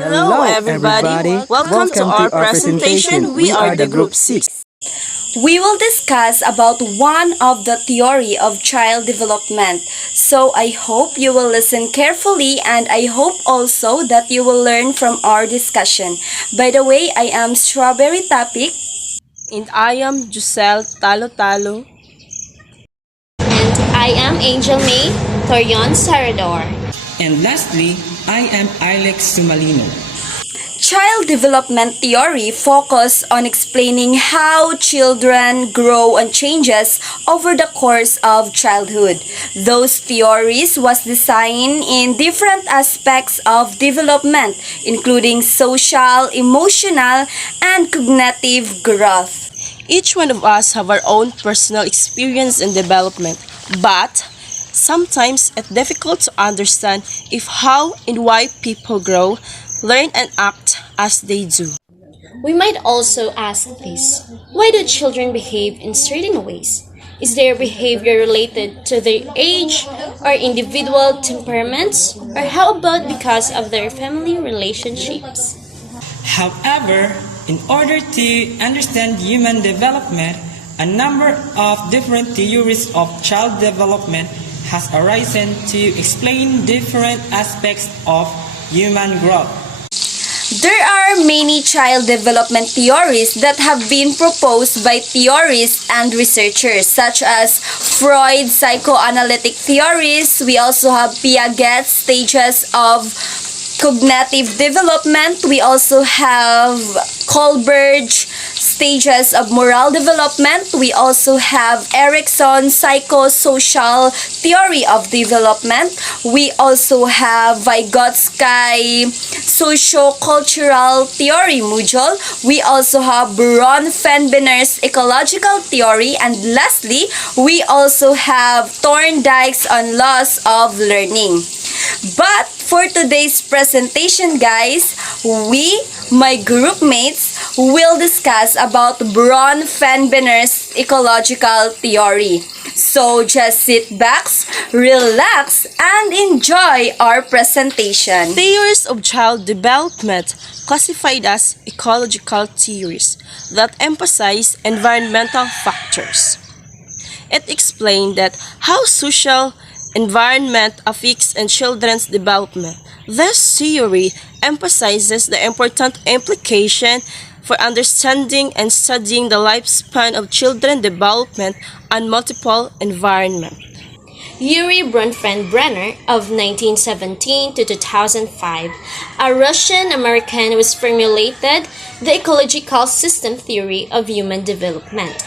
Hello everybody. Welcome to our presentation. We are the Group 6. We will discuss about one of the theory of child development. So I hope you will listen carefully and I hope also that you will learn from our discussion. By the way, I am Strawberry TAPIC. And I am Giselle Talo. And I am Angel May TORION SARADOR. And lastly, I am Alex Sumalino. Child development theory focus on explaining how children grow and changes over the course of childhood. Those theories was designed in different aspects of development, including social, emotional, and cognitive growth. Each one of us have our own personal experience in development, but sometimes it's difficult to understand if how and why people grow, learn and act as they do. We might also ask this: why do children behave in certain ways? Is their behavior related to their age or individual temperaments? Or how about because of their family relationships? However, in order to understand human development, a number of different theories of child development has arisen to explain different aspects of human growth. There are many child development theories that have been proposed by theorists and researchers such as Freud's psychoanalytic theories. We also have Piaget's stages of cognitive development. We also have Kohlberg's stages of moral development. We also have Erikson's psychosocial theory of development. We also have Vygotsky's socio-cultural theory module. We also have BRONFENBENNER'S ecological theory. And lastly, we also have Thorndike's on laws of learning. But for today's presentation, guys, we, my group mates, will discuss about Bronfenbenner's ecological theory. So just sit back, relax, and enjoy our presentation. Theories of child development classified as ecological theories that emphasize environmental factors. It explained that how social environment affects in children's development. This theory emphasizes the important implication for understanding and studying the lifespan of children's development on multiple environments. Yuri Bronfenbrenner of 1917 to 2005, a Russian-American, was formulated the ecological system theory of human development,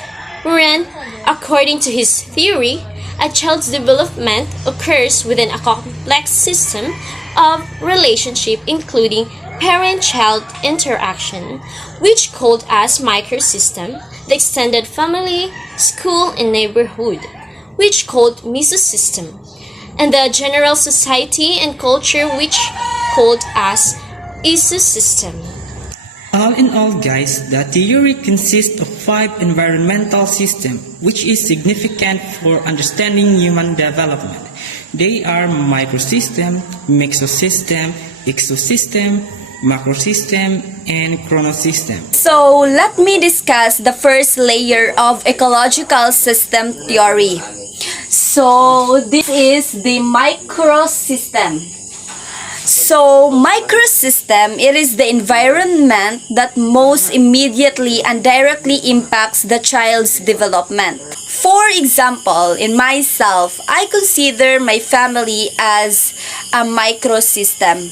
wherein, according to his theory, a child's development occurs within a complex system of relationship including parent-child interaction, which called as microsystem, the extended family, school, and neighborhood, which called mesosystem, and the general society and culture, which called as ecosystem. All in all, guys, the theory consists of 5 environmental systems, which is significant for understanding human development. They are microsystem, mesosystem, ecosystem, macrosystem, and chronosystem. So let me discuss the first layer of ecological system theory. So this is the microsystem. So, microsystem, it is the environment that most immediately and directly impacts the child's development. For example, in myself, I consider my family as a microsystem.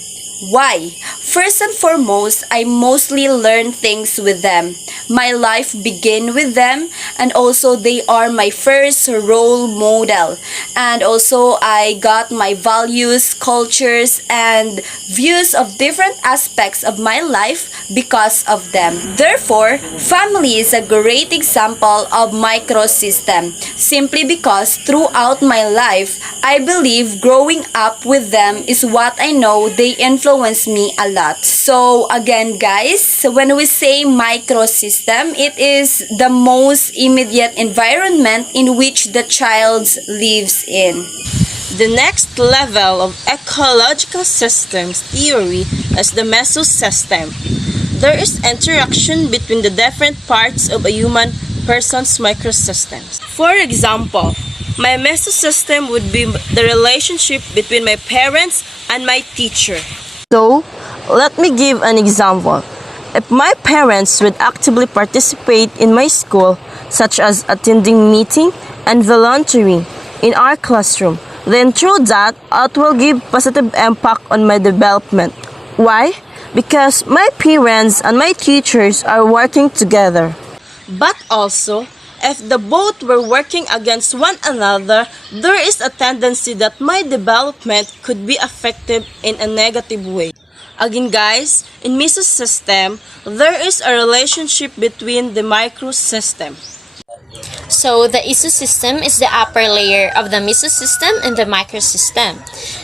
Why? First and foremost, I mostly learn things with them. My life begin with them, and also they are my first role model. And also I got my values, cultures, and views of different aspects of my life because of them. Therefore, family is a great example of microsystem, simply because throughout my life, I believe growing up with them is what I know they influence me a lot. So again, guys, when we say microsystem, it is the most immediate environment in which the child lives in. The next level of ecological systems theory is the mesosystem. There is interaction between the different parts of a human person's microsystems. For example, my mesosystem would be the relationship between my parents and my teacher. So, let me give an example. If my parents would actively participate in my school, such as attending meeting and volunteering in our classroom, then through that, it will give positive impact on my development. Why? Because my parents and my teachers are working together. But also, if the both were working against one another, there is a tendency that my development could be affected in a negative way. Again guys, in mesosystem, there is a relationship between the microsystem. So the ecosystem is the upper layer of the mesosystem and the microsystem.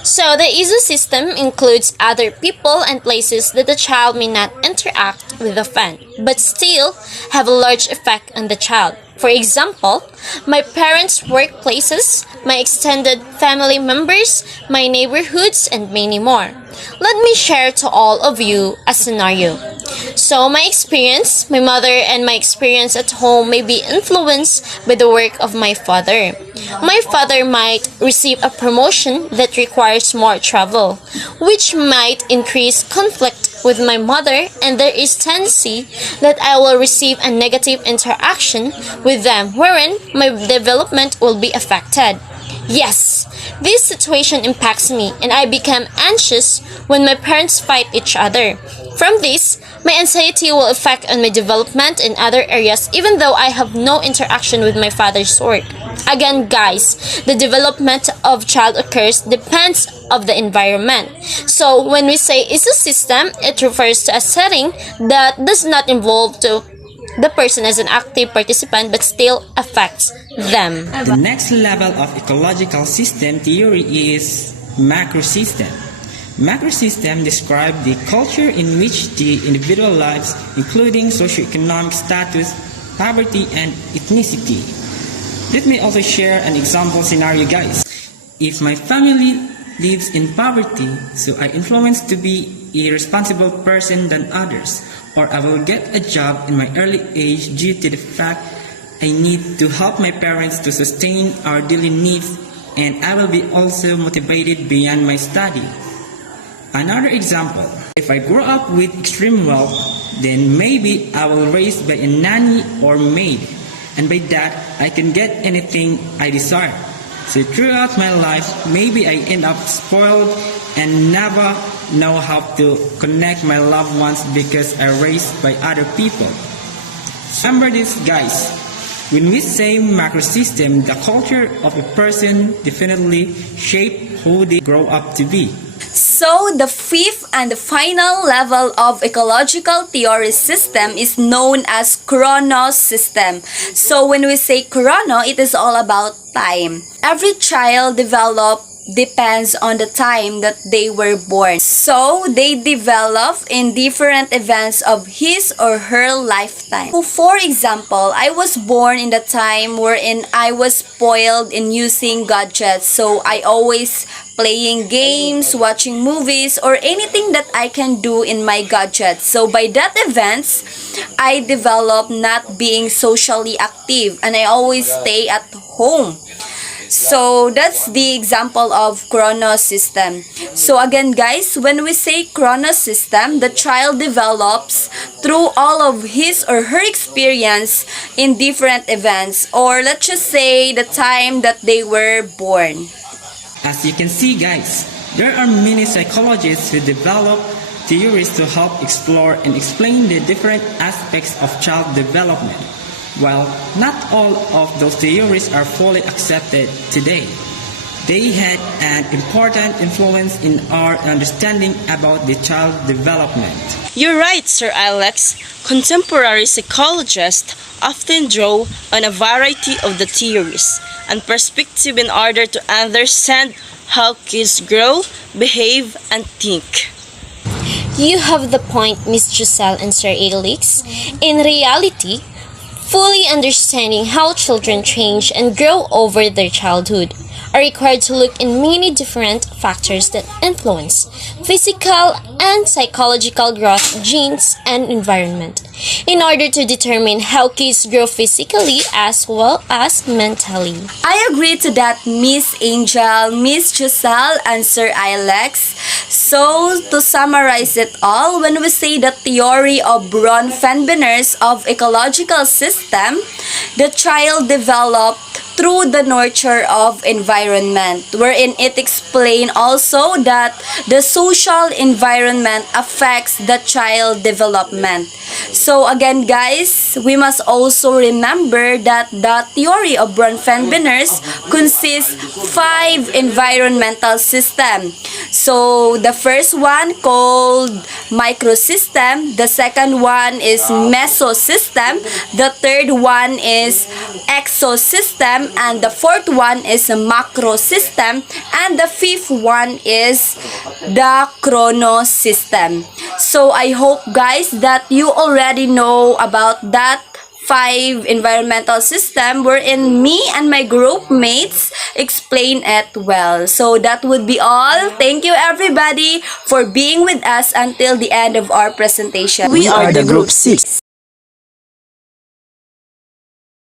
So the ecosystem includes other people and places that the child may not interact with often, but still have a large effect on the child. For example, my parents' workplaces, my extended family members, my neighborhoods, and many more. Let me share to all of you a scenario. So my experience, my mother and my experience at home may be influenced by the work of my father. My father might receive a promotion that requires more travel, which might increase conflict with my mother, and there is tendency that I will receive a negative interaction with them wherein my development will be affected. Yes, this situation impacts me and I become anxious when my parents fight each other. From this, my anxiety will affect on my development in other areas even though I have no interaction with my father's work. Again guys, the development of child occurs depends of the environment. So when we say ecosystem, it refers to a setting that does not involve the person as an active participant but still affects them. The next level of ecological system theory is macrosystem. Macrosystem describe the culture in which the individual lives, including socioeconomic status, poverty, and ethnicity. Let me also share an example scenario, guys. If my family lives in poverty, so I influence to be a responsible person than others, or I will get a job in my early age due to the fact I need to help my parents to sustain our daily needs, and I will be also motivated beyond my study. Another example, if I grow up with extreme wealth, then maybe I will raised by a nanny or maid, and by that I can get anything I desire. So throughout my life, maybe I end up spoiled and never know how to connect my loved ones because I raised by other people. Remember this guys, when we say macrosystem, the culture of a person definitely shape who they grow up to be. So, the fifth and the final level of ecological theory system is known as chronosystem. So, when we say chrono, it is all about time. Every child develops depends on the time that they were born. So, they develop in different events of his or her lifetime. So, for example, I was born in the time wherein I was spoiled in using gadgets. So, I always playing games, watching movies, or anything that I can do in my gadgets. So, by that events, I develop not being socially active and I always stay at home. So, that's the example of chronosystem. So, again guys, when we say chronosystem, the child develops through all of his or her experience in different events, or let's just say the time that they were born. As you can see guys, there are many psychologists who develop theories to help explore and explain the different aspects of child development. While not all of those theories are fully accepted today, they had an important influence in our understanding about the child development. You're right, Sir Alex. Contemporary psychologists often draw on a variety of the theories and perspective in order to understand how kids grow, behave, and think. You have the point, Miss Giselle and Sir Alex. In reality, fully understanding how children change and grow over their childhood are required to look in many different factors that influence physical and psychological growth, genes, and environment, in order to determine how kids grow physically as well as mentally. I agree to that, Miss Angel, Miss Giselle, and Sir Alex. So, to summarize it all, when we say the theory of BRONFENBENNER'S of ecological system, the child developed through the nurture of environment, wherein it explains also that the social environment affects the child development. So again guys, we must also remember that the theory of BRONFENBENNER'S consists 5 environmental systems. So the first one called microsystem, the second one is mesosystem, the third one is exosystem, and the fourth one is a macrosystem, and the fifth one is the chronosystem. So I hope guys that you already know about that 5 environmental system, wherein me and my group mates explain it well. So that would be all. Thank you everybody for being with us until the end of our presentation. We are the Group 6.